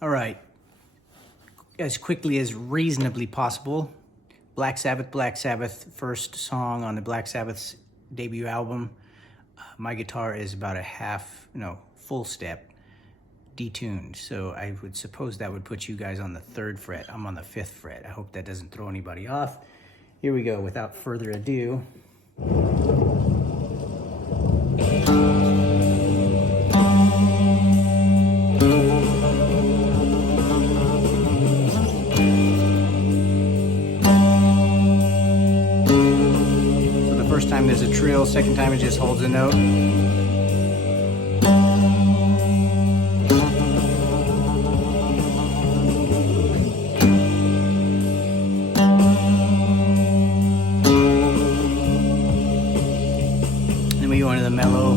All right, as quickly as reasonably possible, Black Sabbath, first song on the Black Sabbath's debut album. My guitar is about full step detuned, so I would suppose that would put you guys on the 3rd fret. I'm on the 5th fret. I hope that doesn't throw anybody off. Here we go, without further ado. First time there's a trill, second time it just holds a note. Then we go into the mellow,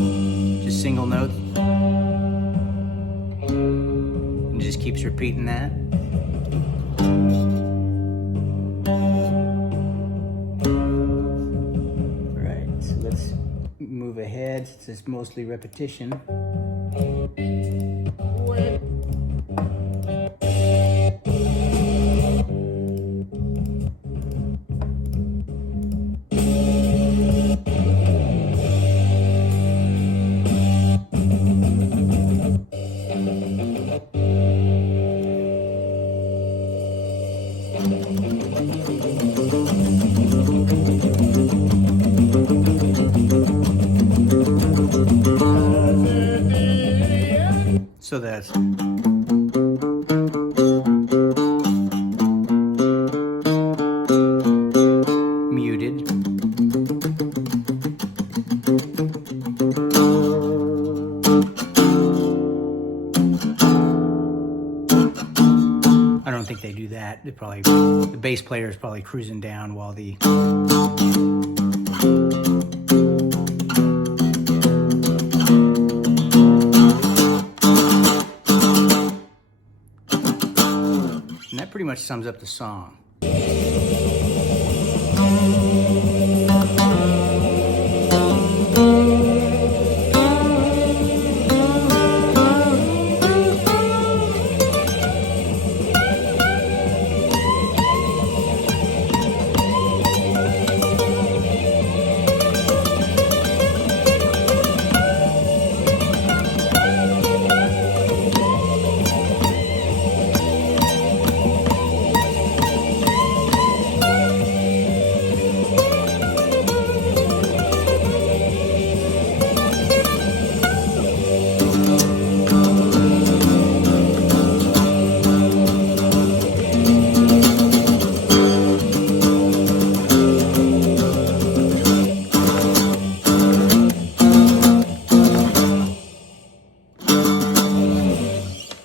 just single notes. And it just keeps repeating that. Let's move ahead. It's mostly repetition. So that's muted. I don't think they do that. The bass player is probably cruising down while the and that pretty much sums up the song.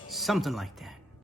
Something like that.